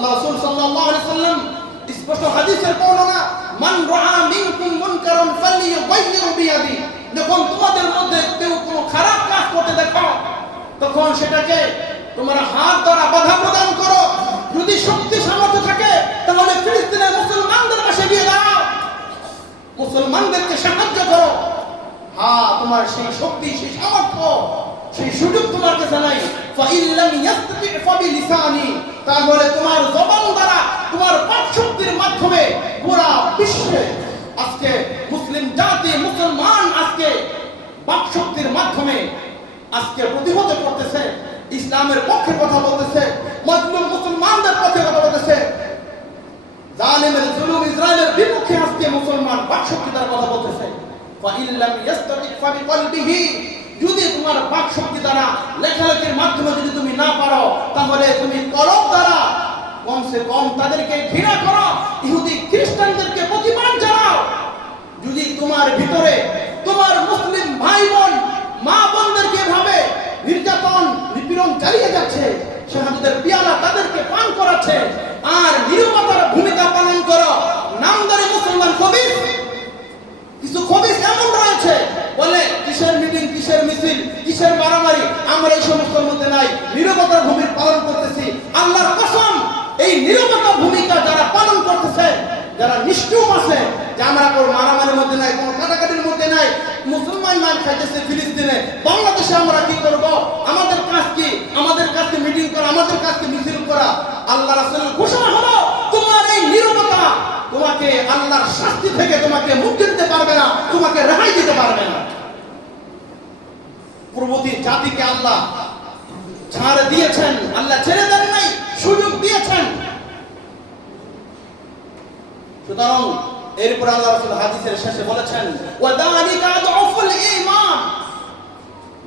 আল্লাহ রাসূল সাল্লাল্লাহু আলাইহি ওয়াসাল্লাম স্পষ্ট হাদিসের বর্ণনা, মান রাআ মিনকুম মুনকারান ফালইয়ুগাইয়িরু বিয়াদি, যখন তোমাদের মধ্যে কেউ কোনো খারাপ কাজ করতে দেখো তখন সেটাকে তোমরা হাত দ্বারা বাধা প্রদান করো। যদি শক্তি সামর্থ্য থাকে তাহলে ফিলিস্তিনের মুসলমানদের পাশে গিয়ে দাঁড়াও, মুসলমানদেরকে সাহায্য করো। হ্যাঁ, তোমার সেই শক্তি, সেই সামর্থ্য, সেই সুযোগ তোমার কাছে নাই। ফাইল্লাম ইয়াসতাতি ফাবিলিসানি, তাহলে তোমার জবান দ্বারা, তোমার বাকশক্তির মাধ্যমে পুরা বিশ্বে আজকে মুসলিম জাতি, মুসলমান আজকে বাকশক্তির মাধ্যমে আজকে প্রতিহত করতেছে, ইসলামের পক্ষে কথা বলতেছে, মজলুম মুসলমানদের পক্ষে কথা বলতেছে। জালিমের জুলুম ইসরায়েলের বিপক্ষে আজকে মুসলমান বাকশক্তি দ্বারা কথা বলতেছে। ফাইল্লাম ইয়াসতাতি ফাবিকলবিহি, যদি তোমার বাকশক্তি দ্বারা, লেখালেখির মাধ্যমে যদি তুমি না পারো, তাহলে তুমি কলব দ্বারা কমসে কম তাদেরকে ঘৃণা করো, ইহুদি খ্রিস্টানদেরকে প্রতিবাদ জানাও। যদি তোমার ভিতরে তোমার মুসলিম ভাই বোন, মা বোনদেরকে ভাবে নির্যাতন নিপীড়ন চালিয়ে যাচ্ছে, শাহাদাতের পিয়ালা তাদেরকে পান করাচ্ছে, আর নিরবতার ভূমিকা পালন করো, নামদারি মুসলমান খবিস, কিছু খবিস এমন রয়েছে বলে কিসের মিটিং, কিসের মিছিল, কিসের মারামারি, আমরা এই সমস্যার মধ্যে নাই, নিরবতার ভূমিকা পালন করতেছি। আল্লাহর কসম, এই নিরবতার ভূমিকা যারা পালন করতেছে, যারা নিষ্ঠুর আছে, যে আমরা কোনো মারামারির মধ্যে নাই, কোনো কাটাকাটির মধ্যে নাই, মুসলমান মান খাইতেছে ফিলিস্তিনে, বাংলাদেশে আমরা কি করব? আমাদের কাজ কি? আমাদের কাছে মিটিং করা, আমাদের কাছে মিছিল করা। আল্লাহ রাসূলের ঘোষণা হলো, তোমার এই নিরবতা তোমাকে আল্লাহর শাস্তি থেকে তোমাকে মুক্তি দিতে পারবে না, তোমাকে রেহাই দিতে পারবে না। পূর্ববর্তী জাতিকে আল্লাহ ছাড় দিয়েছেন, আল্লাহ ছেড়ে দেন নাই, সুযোগ দিয়েছেন। সুতরাং এরপর আল্লাহ রাসূল হাদিসের শেষে বলেছেন, ওয়া যালিকা আদউফুল ঈমান,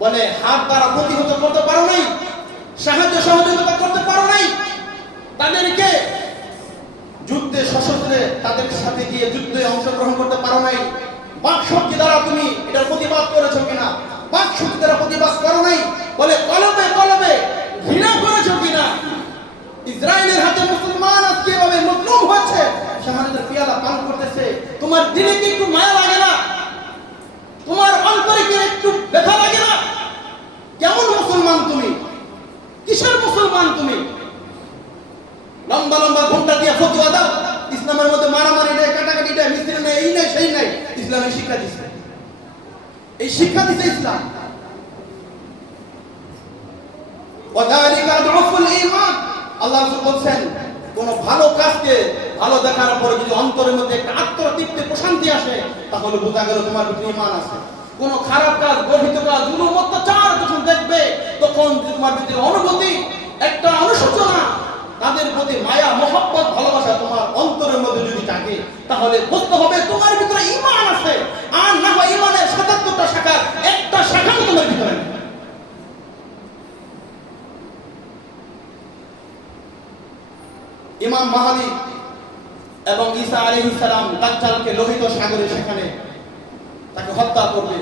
বলে হাত দ্বারা প্রতিহত করতে পারো নাই, সাহায্য সহযোগিতা করতে পারো নাই, তাদেরকে যুদ্ধে সশস্ত্রে তাদের সাথে গিয়ে যুদ্ধে অংশগ্রহণ করতে পারো নাই, বাকশক্তি দ্বারা তুমি এটার প্রতিবাদ করেছো কিনা, বাকশক্তি দ্বারা প্রতিবাদ করো নাই, বলে কলবে কলবে ঘৃণা করেছো কিনা। ইসরায়েলের হাতে মুসলমান আজকে এভাবে মজলুম হচ্ছে, শাহাদাতের পিয়ালা পান করতেছে, তোমার দিলে কি একটু মায়া লাগে না? তোমার অন্তরে কি একটু ব্যথা লাগে না? কেমন মুসলমান তুমি? কিসের মুসলমান তুমি? লম্বা লম্বা ঘন্টা দিয়ে ফতোয়া দাও, ইসলামের মধ্যে মারামারি নেই, কাটাকাটি নেই, মিস্ত্রি নেই, এই নেই সেই নেই। ইসলামের শিক্ষা দিচ্ছে, এই শিক্ষা দিচ্ছে ইসলাম। ওয়াযালিকা আদউফুল ঈমান, আল্লাহ বলছেন, কোন ভালো কাজকে ভালো দেখার পরে যদি অন্তরের মধ্যে একটা আত্মতৃপ্তি, প্রশান্তি আসে, তাহলে বোঝা গেল তোমার ভিতরে ঈমান আছে। কোন খারাপ কাজ, গর্হিত কাজ, জুলুম অত্যাচার যখন দেখবে, তখন তোমার ভিতরে অনুভূতি, একটা অনুশোচনা, তাদের প্রতি মায়া, মহব্বত, ভালোবাসা তোমার অন্তরের মধ্যে যদি থাকে, তাহলে বুঝতে হবে তোমার ভিতরে ঈমান আছে। আর না হয় ঈমানের ৭৭টা শাখা, একটা শাখা তোমার ভিতরে নেই। ইমাম মাহদী এবং ঈসা আলাইহিস সালাম দাজ্জালকে লোহিত সাগরে সেখানে তাকে হত্যা করবে।